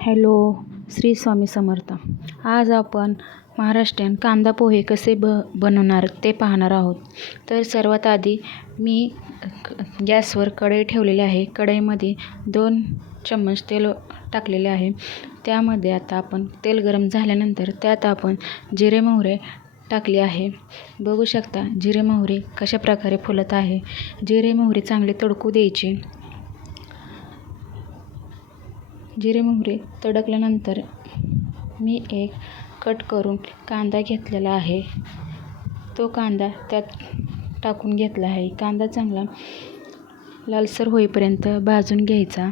Hello Shri Swami Samarth. आज आपण महाराष्ट्रीयन कांदा पोहे कसे ब बनवणार ते पाहणार आहोत. तर सर्वात आधी मी गॅसवर कढई ठेवलेली आहे. कढईमध्ये दोन चम्मच तेल टाकलेले आहे. त्यामध्ये आता आपण तेल गरम झाल्यानंतर त्यात आपण जिरे मोहरे टाकले आहे. बघू शकता जिरे मोहरे कशा प्रकारे फुलत आहे. जिरे मोहरे चांगले तडकू द्यायचे. जिरे मोहरे तडकल्यानंतर मी एक कट करून कांदा घेतलेला आहे. तो कांदा त्यात टाकून घेतला आहे. कांदा चांगला लालसर होईपर्यंत भाजून घ्यायचा.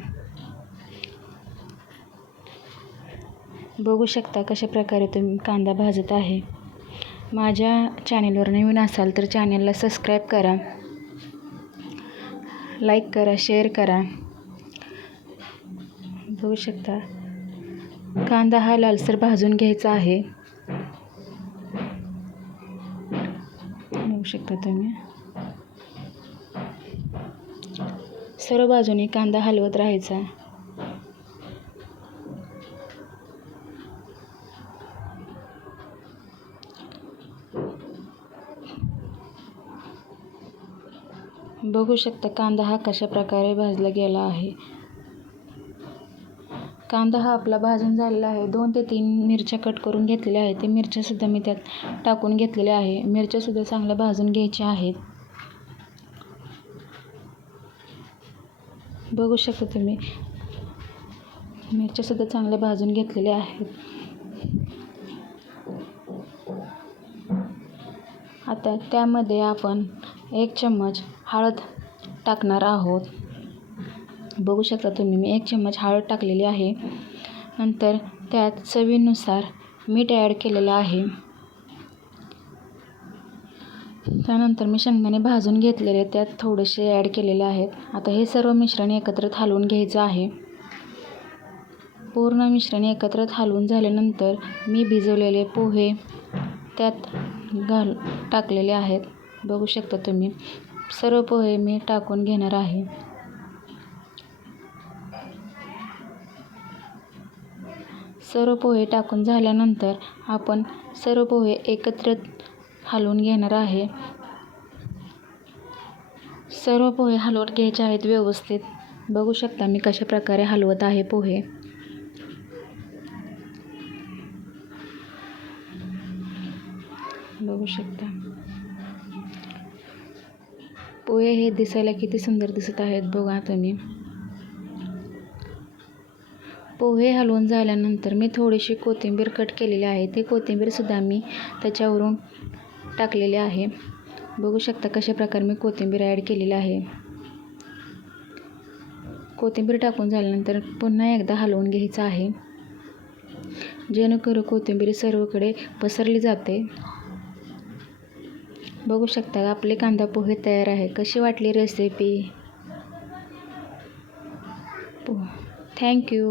बघू शकता कशा प्रकारे तुम्ही कांदा भाजत आहे. माझ्या चॅनेलवर नवीन असाल तर चॅनेलला सबस्क्राईब करा. लाईक करा शेअर करा. बघू शकता. कांदा हा लालसर भाजून घ्यायचा आहे. बघू शकता तुम्ही. सर्व बाजूने कांदा हलवत राहायचा. बघू शकता कांदा हा कशा प्रकारे भाजला गेला आहे. कांदा हा आपला भाजून झालेला आहे. दोन ते तीन मिरच्या कट करून घेतलेल्या आहेत. ते मिरच्यासुद्धा मी त्यात टाकून घेतलेल्या आहे. मिरच्यासुद्धा चांगल्या भाजून घ्यायच्या आहेत. बघू शकता तुम्ही मिरच्यासुद्धा चांगल्या भाजून घेतलेल्या आहेत. आता त्यामध्ये आपण एक चम्मच हळद टाकणार आहोत. बघू शकता तुम्ही मी एक चम्मच हळद टाकलेली आहे. नंतर त्यात चवीनुसार मीठ ॲड केलेलं आहे. त्यानंतर मी शेंगदाणे भाजून घेतलेले त्यात थोडेसे ॲड केलेले आहेत. आता हे सर्व मिश्रण एकत्र हलवून घ्यायचं आहे. पूर्ण मिश्रण एकत्र हलवून झाल्यानंतर मी भिजवलेले पोहे त्यात घाल टाकलेले आहेत. बघू शकता तुम्ही सर्व पोहे मी टाकून घेणार आहे. सर्व पोहे टाकून झाल्यानंतर आपण सर्व पोहे एकत्र हलवून घेणार आहे. सर्व पोहे हलवत घ्यायचे आहेत व्यवस्थित. बघू शकता मी कशा प्रकारे हलवत आहे पोहे. बघू शकता. पोहे हे दिसायला किती सुंदर दिसत आहेत बघा तुम्ही. पोहे हलवून झाल्यानंतर मी थोडीशी कोथिंबीर कट केलेली आहे. ते कोथिंबीरसुद्धा मी त्याच्यावरून टाकलेले आहे. बघू शकता कशा प्रकारे मी कोथिंबीर ॲड केलेली आहे. कोथिंबीर टाकून झाल्यानंतर पुन्हा एकदा हलवून घ्यायचं आहे. जेणेकरून कोथिंबीर सर्वकडे पसरली जाते. बघू शकता आपले कांदा पोहे तयार आहे. कशी वाटली रेसिपी থ্যাংক ইউ